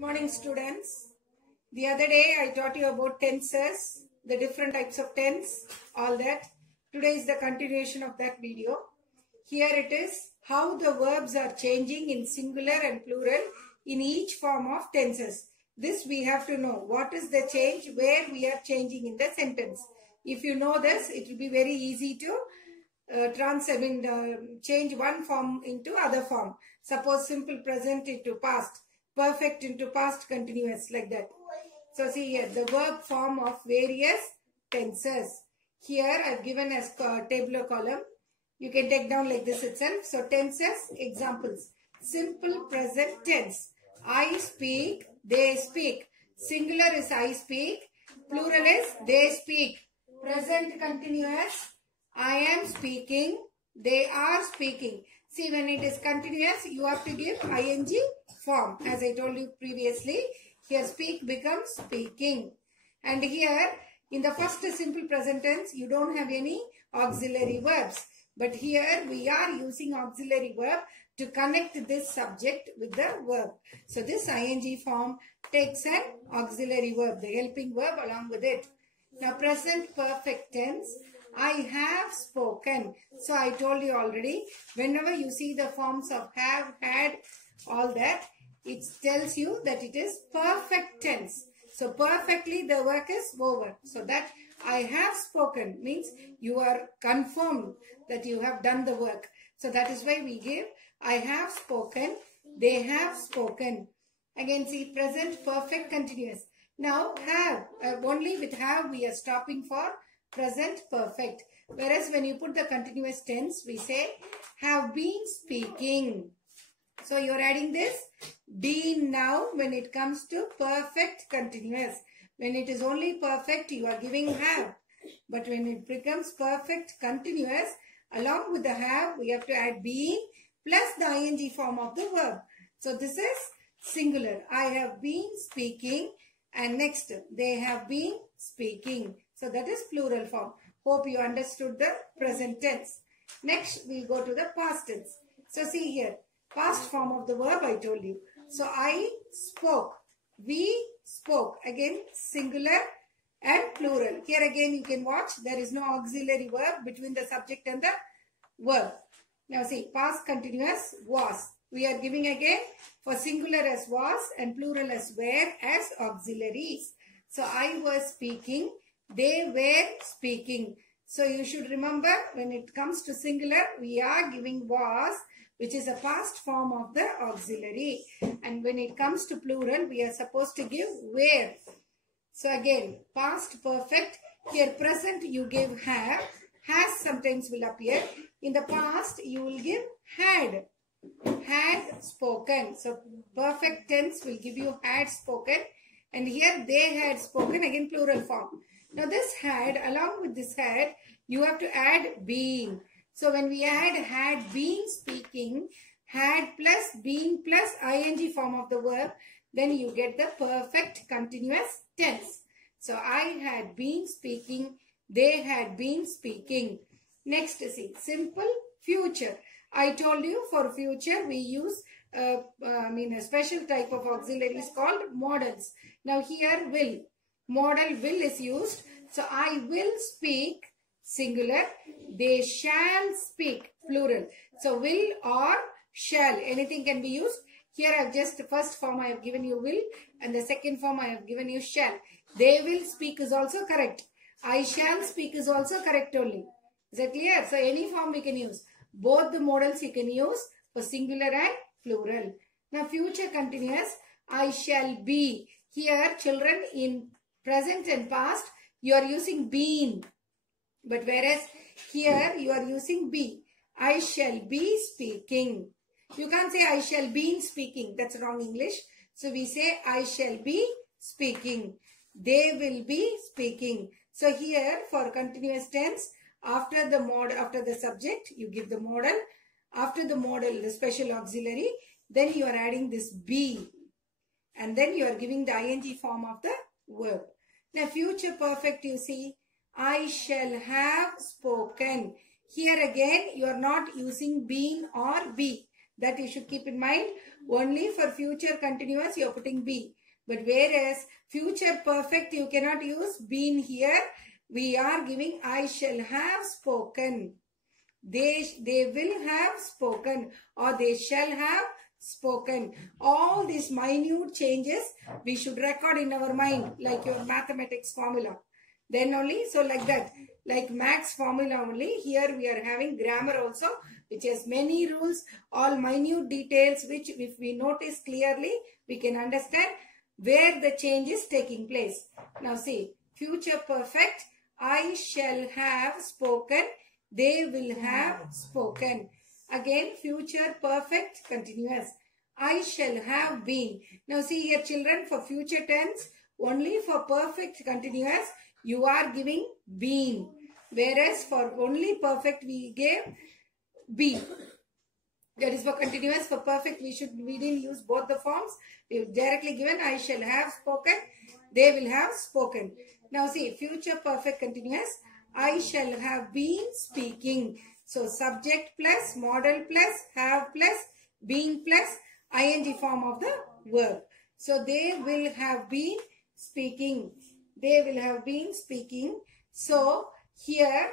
Morning students. The other day I taught you about tenses, the different types of tense, all that. Today is the continuation of that video. Here it is how the verbs are changing in singular and plural in each form of tenses. This we have to know. What is the change where we are changing in the sentence? If you know this, it will be very easy to change one form into other form. Suppose simple present into past, perfect into past continuous, like that. So see here the verb form of various tenses. Here I have given as tabular column. You can take down like this itself. So tenses, examples. Simple present tense. I speak, they speak. Singular is I speak. Plural is they speak. Present continuous. I am speaking. They are speaking. See, when it is continuous, you have to give ing form. As I told you previously, here speak becomes speaking. And here, in the first simple present tense, you don't have any auxiliary verbs. But here, we are using auxiliary verb to connect this subject with the verb. So, this ing form takes an auxiliary verb, the helping verb along with it. Now, present perfect tense. I have spoken. So, I told you already, whenever you see the forms of have, had, all that, it tells you that it is perfect tense. So, perfectly the work is over. So, that I have spoken means you are confirmed that you have done the work. So, that is why we give I have spoken, they have spoken. Again, see present perfect continuous. Now, have, only with have we are stopping for present perfect. Whereas when you put the continuous tense, we say have been speaking. So you are adding this been now when it comes to perfect continuous. When it is only perfect, you are giving have. But when it becomes perfect continuous, along with the have, we have to add been plus the ing form of the verb. So this is singular. I have been speaking. And next, they have been speaking. So that is plural form. Hope you understood the present tense. Next, we go to the past tense. So see here, past form of the verb I told you. So I spoke, we spoke. Again, singular and plural. Here again you can watch, there is no auxiliary verb between the subject and the verb. Now see, past continuous was. We are giving again for singular as was and plural as were as auxiliaries. So I was speaking, they were speaking. So you should remember when it comes to singular, we are giving was, which is a past form of the auxiliary. And when it comes to plural, we are supposed to give were. So again, past perfect. Here present you give have. Has sometimes will appear. In the past you will give had. Had spoken. So perfect tense will give you had spoken. And here they had spoken, again plural form. Now this had, along with this had, you have to add being. So when we add had been speaking, had plus been plus ing form of the verb, then you get the perfect continuous tense. So I had been speaking, they had been speaking. Next, see, simple future. I told you for future we use a special type of auxiliaries called modals. Now here will. Modal will is used. So I will speak singular. They shall speak plural. So will or shall. Anything can be used. Here I have just the first form I have given you will and the second form I have given you shall. They will speak is also correct. I shall speak is also correct only. Is that clear? So any form we can use. Both the modals you can use for singular and plural. Now future continuous. I shall be. Here children in present and past you are using been. But whereas here you are using be. I shall be speaking. You can't say I shall be speaking. That's wrong English. So we say I shall be speaking. They will be speaking. So here for continuous tense, after the modal, after the subject, you give the modal. After the modal, the special auxiliary, then you are adding this be. And then you are giving the ing form of the verb. Now future perfect, you see, I shall have spoken. Here again, you are not using been or be. That you should keep in mind. Only for future continuous you are putting be. But whereas future perfect you cannot use been here. We are giving I shall have spoken. They will have spoken or they shall have spoken. All these minute changes we should record in our mind like your mathematics formula. Then only, so like that, like maths formula only, here we are having grammar also, which has many rules, all minute details, which if we notice clearly, we can understand where the change is taking place. Now see, future perfect, I shall have spoken, they will have spoken. Again, future perfect continuous, I shall have been. Now see here children, for future tense, only for perfect continuous, you are giving been. Whereas for only perfect we gave be. That is for continuous. For perfect we didn't use both the forms. We directly given I shall have spoken, they will have spoken. Now see, future perfect continuous, I shall have been speaking. So subject plus modal plus have plus being plus ing form of the verb. So they will have been speaking. They will have been speaking. So here,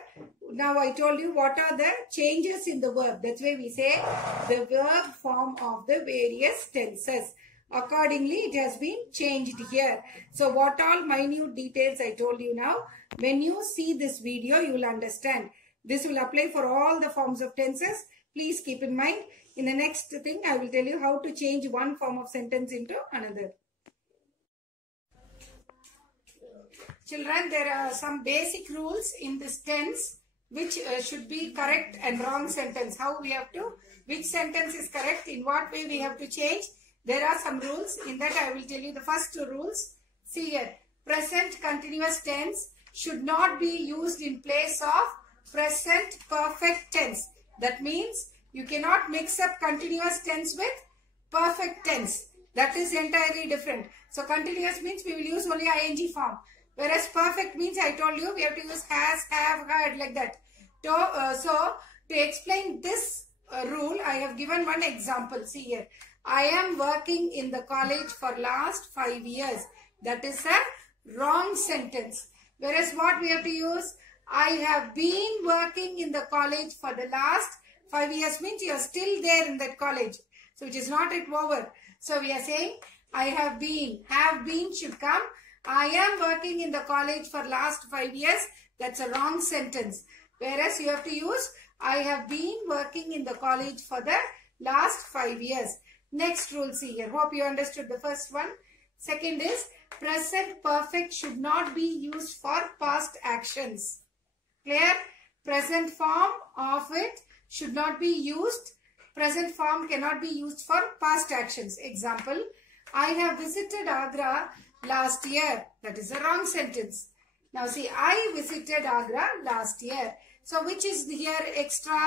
now I told you what are the changes in the verb. That's why we say the verb form of the various tenses. Accordingly, it has been changed here. So what all minute details I told you now, when you see this video, you will understand. This will apply for all the forms of tenses. Please keep in mind. In the next thing, I will tell you how to change one form of sentence into another. Children, there are some basic rules in this tense which should be correct and wrong sentence. How we have to, which sentence is correct, in what way we have to change. There are some rules. In that I will tell you the first two rules. See here, present continuous tense should not be used in place of present perfect tense. That means you cannot mix up continuous tense with perfect tense. That is entirely different. So continuous means we will use only ing form. Whereas perfect means, I told you, we have to use has, have, had, like that. So, to explain this rule, I have given one example. See here. I am working in the college for last 5 years. That is a wrong sentence. Whereas what we have to use? I have been working in the college for the last 5 years means you are still there in that college. So, it is not yet over. So, we are saying, I have been should come. I am working in the college for last 5 years. That's a wrong sentence. Whereas you have to use, I have been working in the college for the last 5 years. Next rule, see here. Hope you understood the first one. Second is, present perfect should not be used for past actions. Clear? Present form of it should not be used. Present form cannot be used for past actions. Example, I have visited Agra last year. That is a wrong sentence. Now see, I visited Agra last year. So which is here extra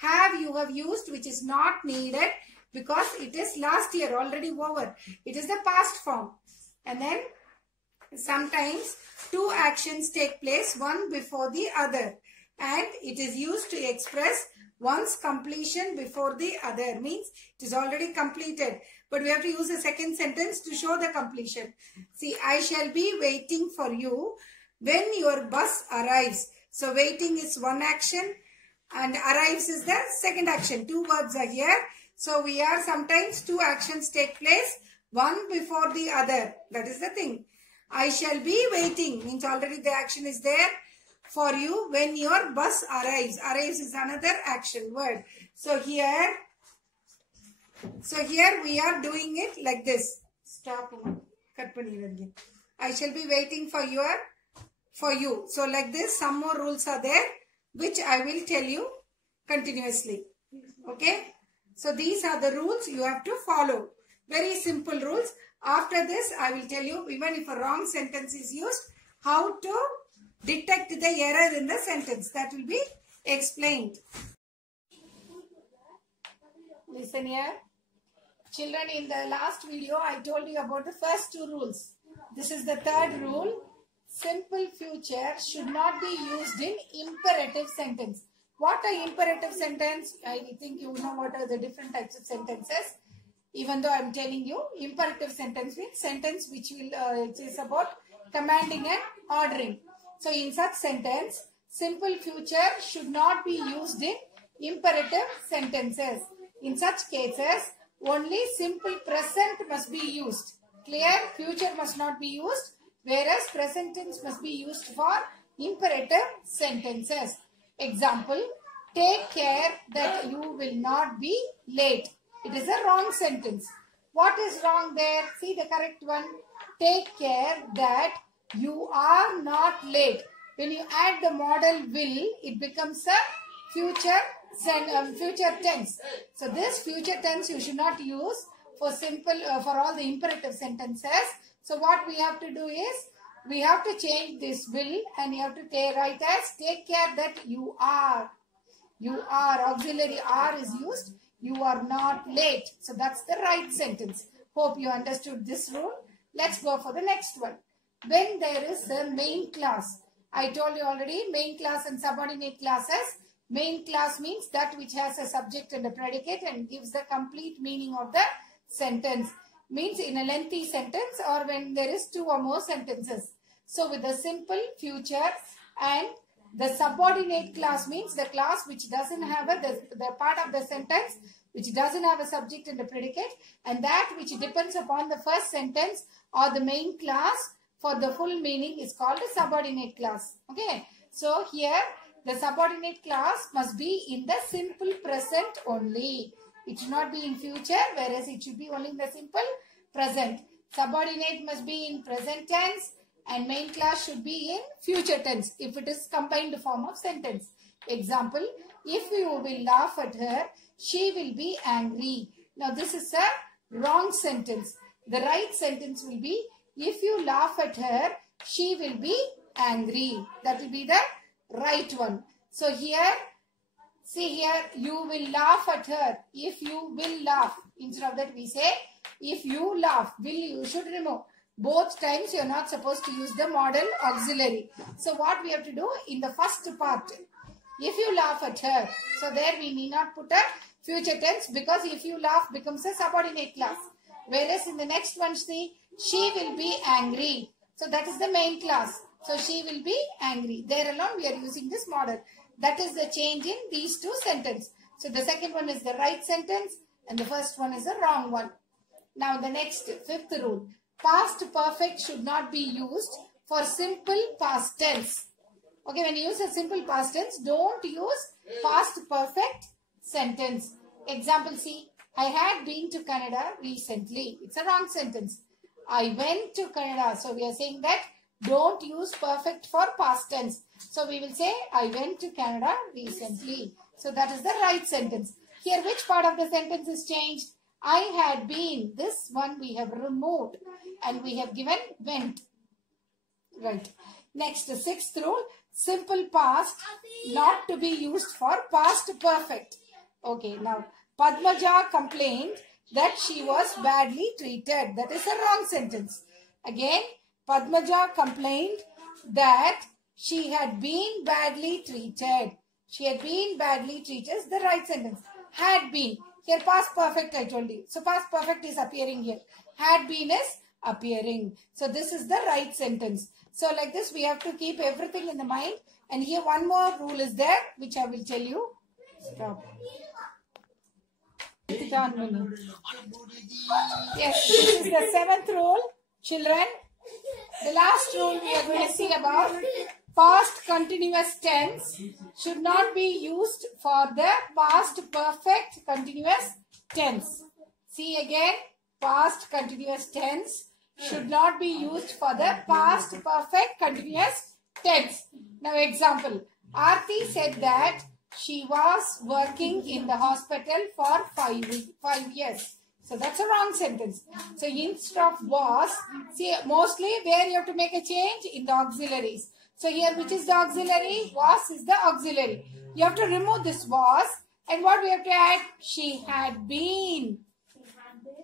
have you have used, which is not needed because it is last year already over. It is the past form. And then sometimes two actions take place, one before the other. And it is used to express one's completion before the other. Means it is already completed. But we have to use a second sentence to show the completion. See, I shall be waiting for you when your bus arrives. So, waiting is one action and arrives is the second action. Two verbs are here. So, we are sometimes two actions take place, one before the other. That is the thing. I shall be waiting means already the action is there for you when your bus arrives. Arrives is another action word. So, here we are doing it like this. Stop. Cut panni. I shall be waiting for you. So like this, some more rules are there, which I will tell you continuously. Okay. So these are the rules you have to follow. Very simple rules. After this, I will tell you, even if a wrong sentence is used, how to detect the error in the sentence. That will be explained. Listen here. Children, in the last video, I told you about the first two rules. This is the third rule. Simple future should not be used in imperative sentence. What are imperative sentence? I think you know what are the different types of sentences. Even though I am telling you, imperative sentence means sentence which will it is about commanding and ordering. So in such sentence, simple future should not be used in imperative sentences. In such cases, only simple present must be used. Clear? Future must not be used, whereas present tense must be used for imperative sentences. Example, take care that you will not be late. It is a wrong sentence. What is wrong there? See the correct one. Take care that you are not late. When you add the modal will, it becomes a future tense. So this future tense you should not use for simple for all the imperative sentences. So what we have to do is we have to change this will and you have to write as take care that you are. You are, auxiliary are is used. You are not late. So that's the right sentence. Hope you understood this rule. Let's go for the next one. When there is a main class. I told you already, main class and subordinate classes. Main class means that which has a subject and a predicate and gives the complete meaning of the sentence. Means in a lengthy sentence or when there is two or more sentences. So with the simple future and the subordinate class means the class which doesn't have the part of the sentence which doesn't have a subject and a predicate, and that which depends upon the first sentence or the main class for the full meaning is called a subordinate class. Okay. So here the subordinate class must be in the simple present only. It should not be in future, whereas it should be only in the simple present. Subordinate must be in present tense and main class should be in future tense if it is combined form of sentence. Example, if you will laugh at her, she will be angry. Now this is a wrong sentence. The right sentence will be, if you laugh at her, she will be angry. That will be the right one. So here, see here, you will laugh at her. If you will laugh. Instead of that we say, if you laugh. Will you should remove. Both times you are not supposed to use the modal auxiliary. So what we have to do in the first part, if you laugh at her. So there we need not put a future tense because if you laugh becomes a subordinate class. Whereas in the next one, see, she will be angry. So that is the main class. So she will be angry. There alone we are using this model. That is the change in these two sentences. So the second one is the right sentence and the first one is the wrong one. Now the next, fifth rule. Past perfect should not be used for simple past tense. Okay, when you use a simple past tense, don't use past perfect sentence. Example, see, I had been to Canada recently. It's a wrong sentence. I went to Canada. So we are saying that don't use perfect for past tense. So we will say, I went to Canada recently. So that is the right sentence. Here, which part of the sentence is changed? I had been. This one we have removed and we have given went. Right. Next, the sixth rule. Simple past not to be used for past perfect. Okay, now Padmaja complained that she was badly treated. That is a wrong sentence. Again, Padmaja complained that she had been badly treated. She had been badly treated is the right sentence. Had been. Here past perfect I told you. So past perfect is appearing here. Had been is appearing. So this is the right sentence. So like this we have to keep everything in the mind. And here one more rule is there which I will tell you. Stop. Yes, this is the seventh rule. Children, the last rule we are going to see about past continuous tense should not be used for the past perfect continuous tense. See again, past continuous tense should not be used for the past perfect continuous tense. Now example, Aarti said that she was working in the hospital for 5 years. So that's a wrong sentence. So instead of was, see mostly where you have to make a change in the auxiliaries. So here which is the auxiliary? Was is the auxiliary. You have to remove this was and what we have to add? She had been.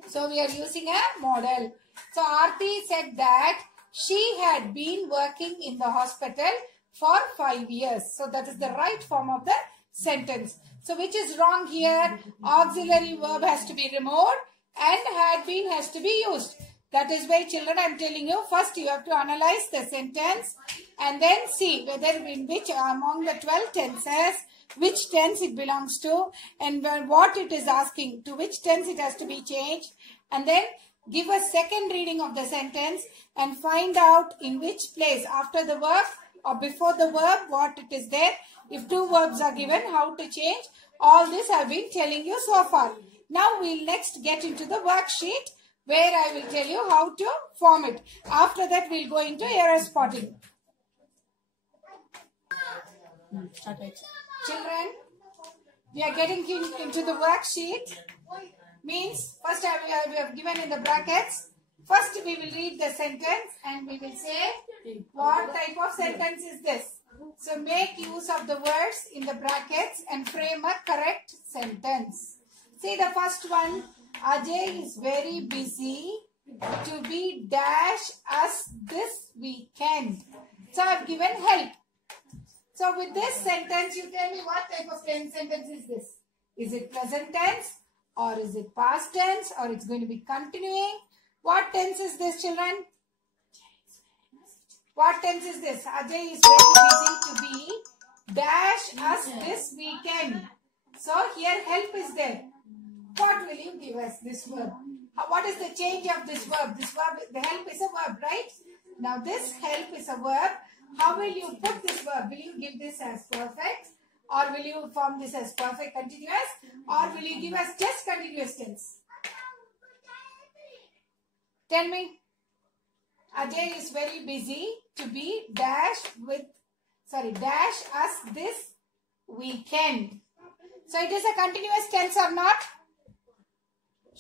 So we are using a model. So Aarti said that she had been working in the hospital for 5 years. So that is the right form of the sentence. So which is wrong here? Auxiliary verb has to be removed and had been has to be used. That is why, children, I am telling you, first you have to analyze the sentence and then see whether in which among the 12 tenses, which tense it belongs to and what it is asking, to which tense it has to be changed, and then give a second reading of the sentence and find out in which place after the verb or before the verb what it is there. If two verbs are given, how to change. All this I have been telling you so far. Now we will next get into the worksheet where I will tell you how to form it. After that we will go into error spotting. Children, we are getting into the worksheet. Means first we have given in the brackets. First we will read the sentence and we will say what type of sentence is this. So make use of the words in the brackets and frame a correct sentence. See the first one. Ajay is very busy to be dash us this weekend. So I have given help. So with this sentence, you tell me what type of sentence is this? Is it present tense or is it past tense or it's going to be continuing? What tense is this, children? What tense is this? Ajay is very busy to be dash us this weekend. So here help is there. What will you give us this verb? What is the change of this verb? This verb, the help is a verb, right? Now this help is a verb. How will you put this verb? Will you give this as perfect? Or will you form this as perfect continuous? Or will you give us just continuous tense? Tell me. Ajay is very busy to be dash us this weekend. So it is a continuous tense or not?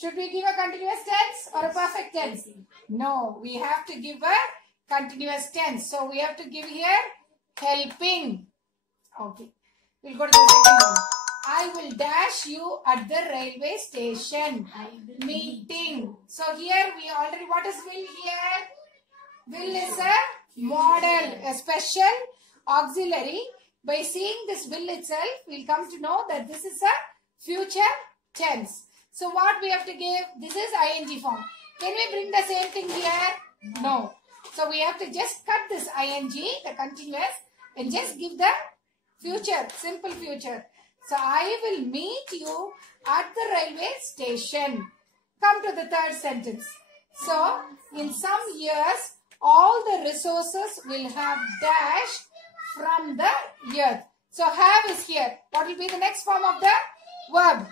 Should we give a continuous tense or a perfect tense? No, we have to give a continuous tense. So we have to give here helping. Okay. We'll go to the second one. I will dash you at the railway station. Meeting. So here we already, what is will here? Will is a model, a special auxiliary. By seeing this will itself, we'll come to know that this is a future tense. So what we have to give? This is ing form. Can we bring the same thing here? No. So we have to just cut this ing, the continuous, and just give the future, simple future. So I will meet you at the railway station. Come to the third sentence. So in some years, all the resources will have dash from the earth. So have is here. What will be the next form of the verb?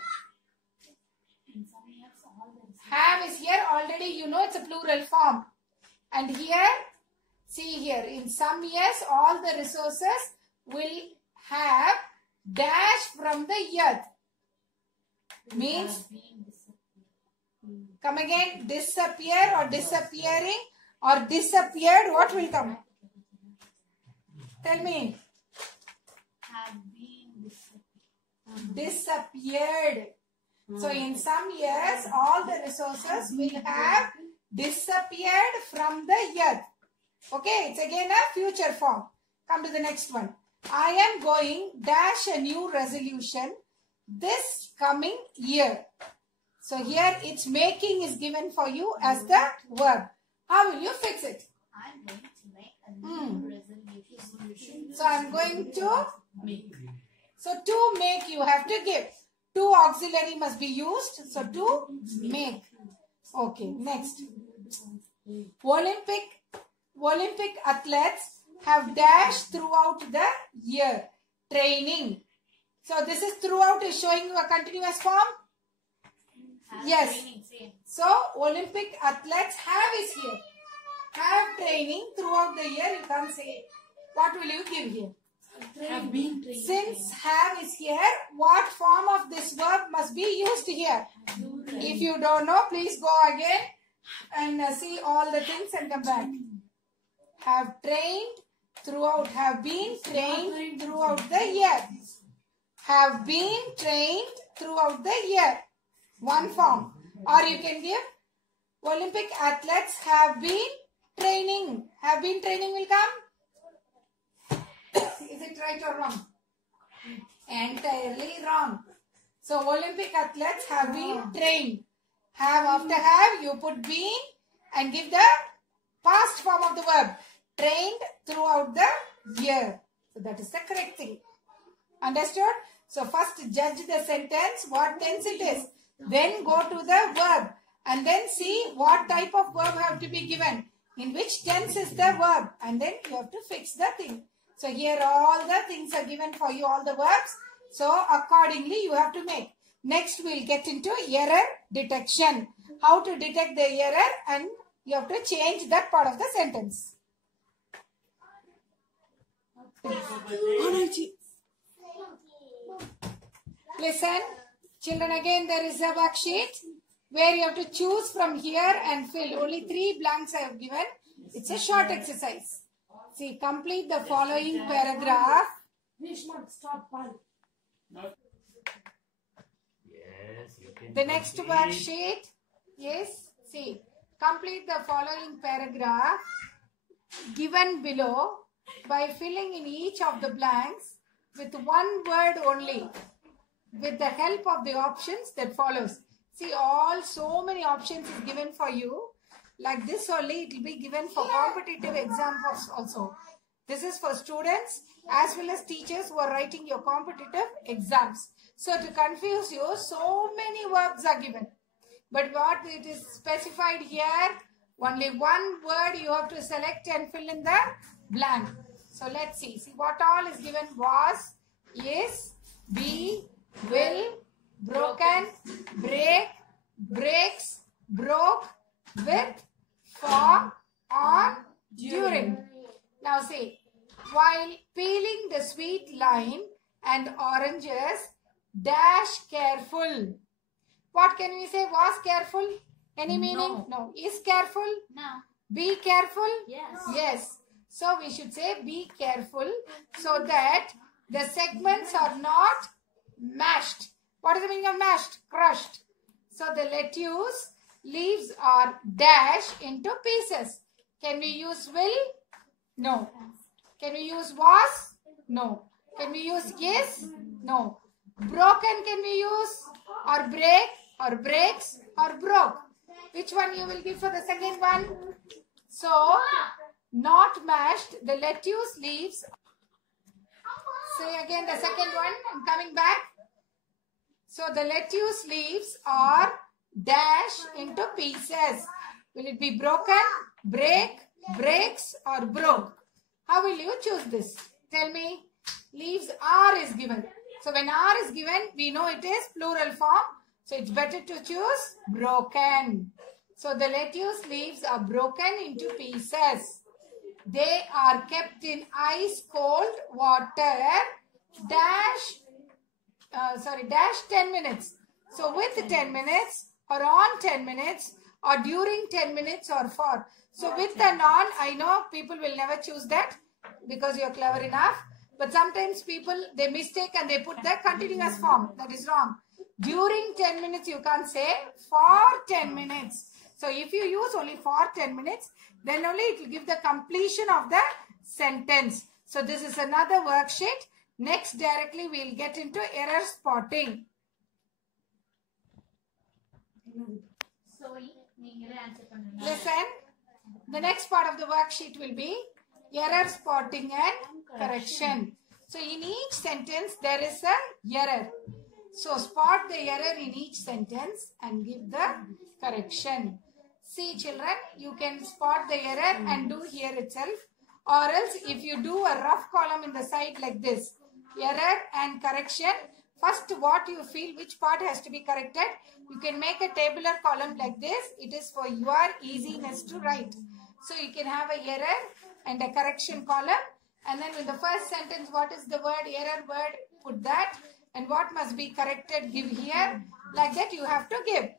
Have is here. Already you know it's a plural form. And here, see here, in some years all the resources will have dash from the earth. Means, come again, disappear or disappearing or disappeared. What will come? Tell me. Have been disappeared. So in some years, all the resources will have disappeared from the earth. Okay, it's again a future form. Come to the next one. I am going dash a new resolution this coming year. So here its making is given for you as the verb. How will you fix it? I'm going to make a new resolution. So I'm going to make. So to make you have to give. To auxiliary must be used. So to make. Okay, next. Olympic athletes have dashed throughout the year. Training. So this is throughout is showing you a continuous form. Yes. So Olympic athletes have is here. Have training throughout the year. You can't say. What will you give here? Have been trained. Since have is here, what form of this verb must be used here? If you don't know, please go again and see all the things and come back. Have trained throughout. Have been trained throughout the year. Have been trained throughout the year. One form. Or you can give Olympic athletes have been training. Have been training will come. Is it right or wrong? Entirely wrong. So Olympic athletes have been trained. Have after have, you put been and give the past form of the verb. Trained throughout the year. So that is the correct thing. Understood? So first judge the sentence, what tense it is. Then go to the verb and then see what type of verb have to be given. In which tense is the verb, and then you have to fix the thing. So here all the things are given for you, all the verbs. So accordingly you have to make. Next we'll get into error detection. How to detect the error, and you have to change that part of the sentence. Listen, children, again there is a worksheet where you have to choose from here and fill. Only 3 blanks I have given. It's a short exercise. See, complete the following paragraph. The next worksheet is, see, complete the following paragraph given below by filling in each of the blanks with one word only, with the help of the options that follows. See, so many options is given for you. Like this only, it will be given for competitive exams also. This is for students as well as teachers who are writing your competitive exams. So to confuse you, so many verbs are given. But what it is specified here, only one word you have to select and fill in the blank. So let's see. See what all is given: was, is, be, will, broken, break, breaks, broke, with, for, on, during. Now see, while peeling the sweet lime and oranges, dash careful. What can we say? Was careful? Any meaning? No. Is careful? No. Be careful? Yes. Yes. So we should say be careful so that the segments are not mashed. What is the meaning of mashed? Crushed. So the lettuce leaves are dashed into pieces. Can we use will? No. Can we use was? No. Can we use is? No. Broken can we use? Or break? Or breaks? Or broke? Which one you will give for the second one? So, not mashed, the lettuce leaves. Say again the second one. I'm coming back. So the lettuce leaves are dashed into pieces. Will it be broken, break, breaks, or broke? How will you choose this? Tell me. Leaves are is given. So when are is given, we know it is plural form. So it's better to choose broken. So the lettuce leaves are broken into pieces. They are kept in ice cold water. Dash 10 minutes. So with 10 minutes or on 10 minutes or during 10 minutes or for. So with and on, I know people will never choose that because you're clever enough. But sometimes people, they mistake and they put the continuous form. That is wrong. During 10 minutes, you can't say for 10 minutes. So if you use only for 10 minutes, then only it will give the completion of the sentence. So this is another worksheet. Next, directly we will get into error spotting. Listen, the next part of the worksheet will be error spotting and correction. So in each sentence, there is a error. So spot the error in each sentence and give the correction. See children, you can spot the error and do here itself. Or else if you do a rough column in the side like this, error and correction, first what you feel which part has to be corrected, you can make a tabular column like this. It is for your easiness to write. So you can have a error and a correction column. And then in the first sentence, what is the word, error word, put that. And what must be corrected, give here. Like that you have to give.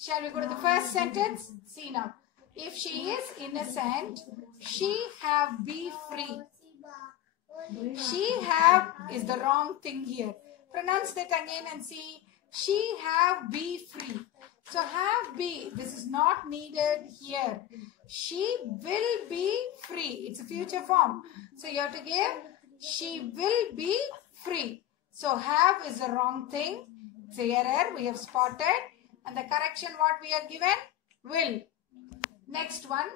Shall we go to the first sentence? See now. If she is innocent, she have be free. She have is the wrong thing here. Pronounce that again and see. She have be free. So have be, this is not needed here. She will be free. It's a future form. So you have to give she will be free. So have is the wrong thing. It's an error we have spotted. And the correction what we are given? Will. Next one.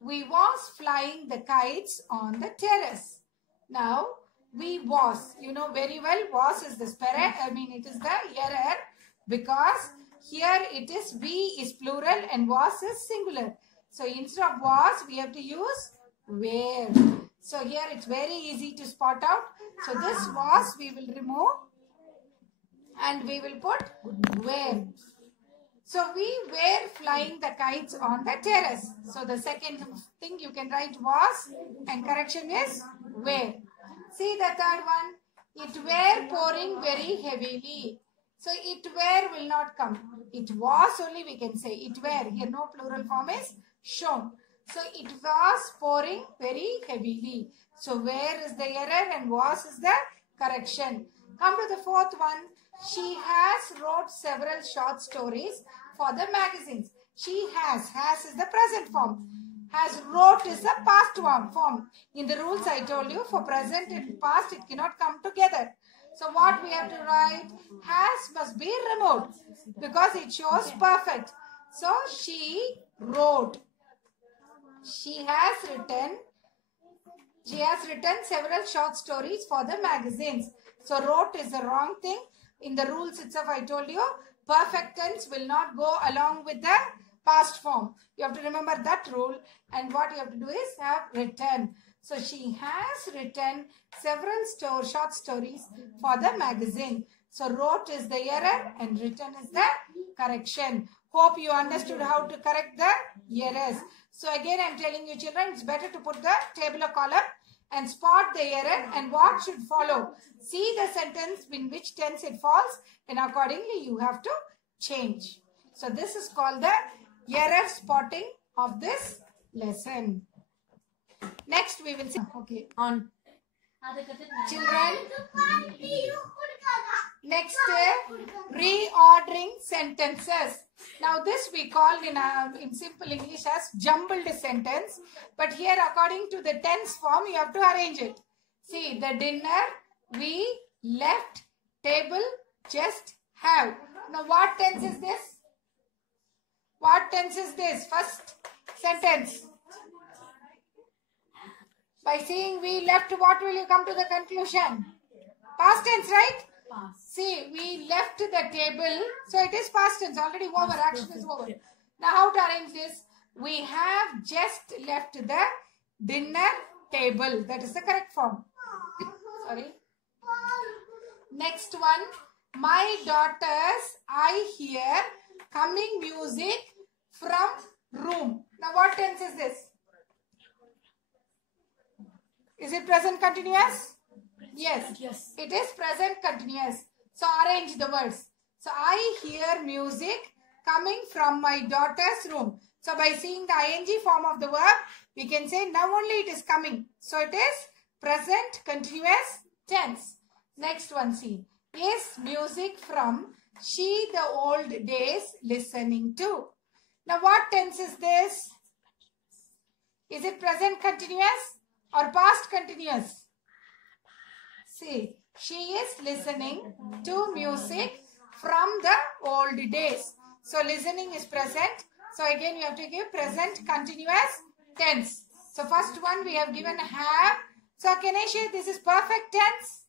We was flying the kites on the terrace. Now, we was. You know very well was is the spirit. It is the error because here it is we is plural and was is singular. So instead of was, we have to use were. So here it's very easy to spot out. So this was we will remove and we will put were. So we were flying the kites on the terrace. So the second thing you can write was and correction is were. See the third one. It were pouring very heavily. So it were will not come. It was only we can say. It were. Here no plural form is shown. So it was pouring very heavily. So where is the error and was is the correction. Come to the fourth one. She has wrote several short stories for the magazines. She has. Has is the present form. Has wrote is the past form. In the rules I told you for present and past it cannot come together. So what we have to write? Has must be removed because it shows perfect. So she wrote. She has written several short stories for the magazines. So wrote is the wrong thing. In the rules itself I told you perfect tense will not go along with the past form. You have to remember that rule and what you have to do is have written. So she has written several short stories for the magazine. So wrote is the error and written is the correction. Hope you understood how to correct the errors. So again I am telling you children, it's better to put the tabular column and spot the error and what should follow. See the sentence in which tense it falls and accordingly you have to change. So this is called the error spotting of this lesson. Next we will see. Okay, on. Children, next reordering sentences. Now this we call in simple English as jumbled sentence. But here according to the tense form you have to arrange it. See the dinner, we, left, table, just, have. Now what tense is this? What tense is this? First sentence. By seeing we left, what will you come to the conclusion? Past tense, right? Past. See, we left the table. So it is past tense. Already over. Action is over. Now how to arrange this? We have just left the dinner table. That is the correct form. Sorry. Next one. My daughters, I hear coming music from room. Now what tense is this? Is it present continuous? Yes. Yes. It is present continuous. So arrange the words. So I hear music coming from my daughter's room. So by seeing the ing form of the verb, we can say now only it is coming. So it is present continuous tense. Next one, see. Is music from she the old days listening to. Now what tense is this? Is it present continuous or past continuous? See, she is listening to music from the old days. So listening is present. So again you have to give present continuous tense. So first one we have given have. So can I say this is perfect tense?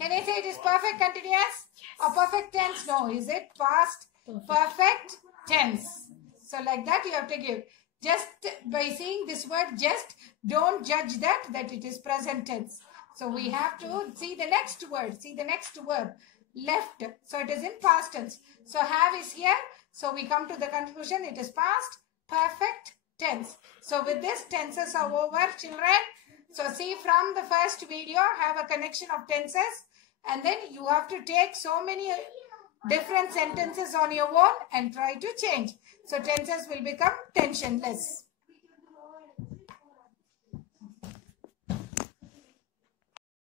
Can I say it is perfect continuous or perfect tense? No. Is it past perfect tense? So like that you have to give. Just by saying this word just, don't judge that it is present tense. So we have to see the next word. See the next verb. Left. So it is in past tense. So have is here. So we come to the conclusion it is past perfect tense. So with this tenses are over children. So see from the first video have a connection of tenses and then you have to take so many different sentences on your own and try to change. So tenses will become tensionless.